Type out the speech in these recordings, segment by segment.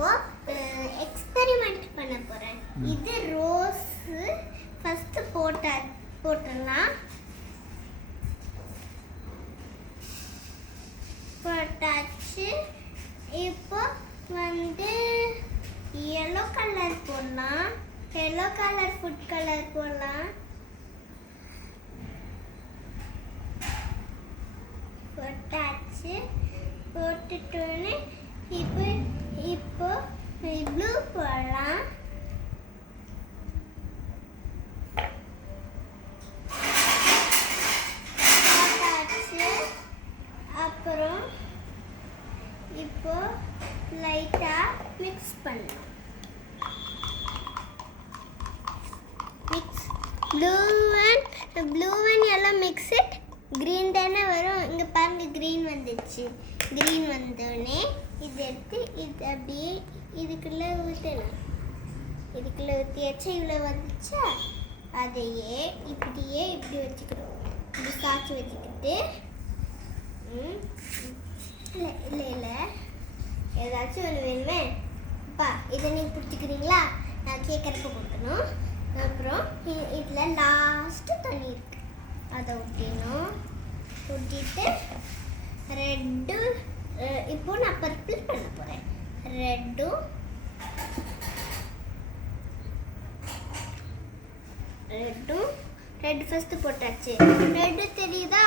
இப்போ எக்ஸ்பெரிமெண்ட் பண்ண போறேன். இது ரோஸ் ஃபர்ஸ்ட் போட்டலாம். போட்டாச்சு. இப்போ வந்து yellow கலர் போடலாம். yellow கலர் ஃபுட் கலர் போடலாம். போட்டாச்சு. போட்டுட்டோன்னே இப்போ ப்ளூ போடலாம். போட்டாச்சு. அப்புறம் இப்போ லைட்டா மிக்ஸ் பண்ணலாம். Mix blue and yellow mix it. Green தானே வரும். இங்கே பாருங்க கிரீன் வந்துச்சு. கிரீன் வந்தோடனே இது எடுத்து இது அப்படியே இதுக்குள்ளே ஊற்றலாம். இதுக்குள்ளே ஊற்றியாச்சு. இவ்வளோ வந்துச்சா அதையே இப்படி வச்சுக்கிறோம். இப்படி சாய்ச்சி வச்சுக்கிட்டு இல்லை ஏதாச்சும் ஒன்று வேணுமே. அப்பா இதை நீங்கள் பிடிச்சிக்கிறீங்களா? நான் கேட்குறப்ப கொடுக்கணும். அப்புறம் இதில் லாஸ்ட்டு தண்ணி இருக்குது, அதை ஊற்றிடணும். ஊற்றிட்டு ரெட்டு இப்போ நான் பர்பிள் பண்ண போகிறேன். ரெட்டு ஃபஸ்ட்டு போட்டாச்சு. ரெட்டு தெரியுதா?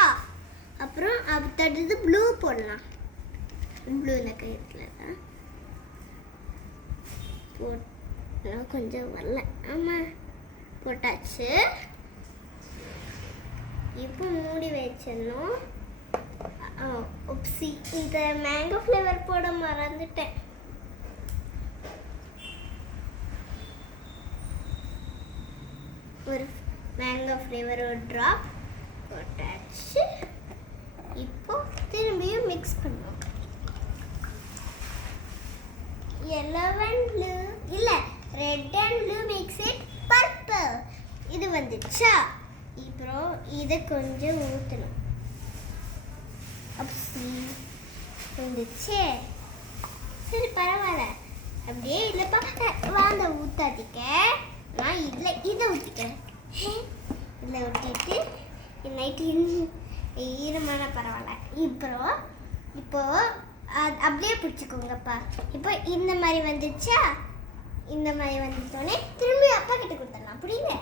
அப்புறம் அடுத்தது ப்ளூ போடலாம். ப்ளூ நக்கத்தில் தான் போட்டோம். கொஞ்சம் வரல. ஆமாம் போட்டாச்சு. இப்போ மூடி வச்சிடணும். உப்சி, இந்த மேங்கோ ஃப்ளேவர் போட மறந்துட்டேன். ஒரு மேங்கோ ஃப்ளேவர் ஒரு ட்ராப் போட்டாச்சு. இப்போ திரும்பியும் மிக்ஸ் பண்ணுவோம். yellow and blue இல்லை red and blue mix it purple. இது வந்துச்சா? அப்புறம் இதை கொஞ்சம் ஊற்றணும். அப்படி வந்துச்சு. சரி பரவாயில்ல. அப்படியே இல்லைப்பா வாங்க ஊற்றாதிக்க. நான் இதை ஊற்றிக்கிறேன். இதில் ஊற்றிட்டு நைட்டு ஈரமான பரவாயில்ல. இப்போ அப்படியே பிடிச்சிக்கோங்கப்பா. இப்போ இந்த மாதிரி வந்துச்சா? இந்த மாதிரி வந்துட்டோன்னே திரும்பி அப்பா கிட்ட கொடுத்துடலாம். புரியுங்க?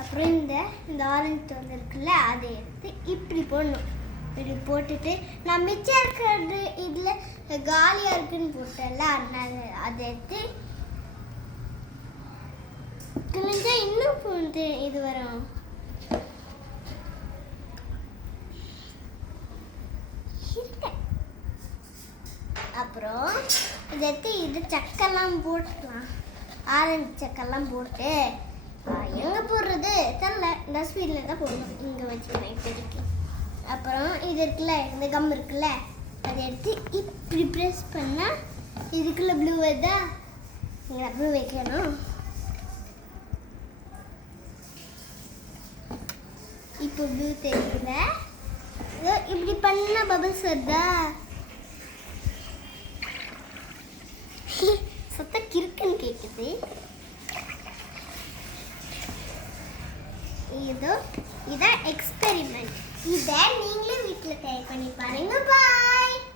அப்புறம் இந்த ஆரஞ்சு தோல் இருக்குல்ல, அதை எடுத்து இப்படி போடணும். இப்படி போட்டுட்டு நான் மிச்சம் இருக்கிறது இதில் காலியாக இருக்குன்னு போட்டேன்ல, அதனால அதை எடுத்து கிழிஞ்சா இன்னும் வந்து இது வரும். அப்புறம் இதை எடுத்து இது சக்கெல்லாம் போட்டுக்கலாம். ஆரஞ்சு சக்கெல்லாம் போட்டு எங்கே போடுறது தெரியல. டஸ்ட்பினில் தான் போடணும். இங்கே வச்சுக்கிறேன் இப்போதைக்கு. அப்புறம் இது இருக்குல்ல, இந்த கம் இருக்குல்ல, அதை எடுத்து இப்படி ப்ரெஸ் பண்ணால் இதுக்குள்ளே ப்ளூ வருதா? இங்கே ப்ளூ வைக்கணும். இப்போ ப்ளூ தெரியல. இப்படி பண்ணால் பபிள்ஸ் வருதா? சத்தம் கிறுக்குன்னு கேட்குது. இதான் எக்ஸ்பெரிமெண்ட். இதை நீங்களே வீட்டில் ட்ரை பண்ணி பாருங்க. பாய்.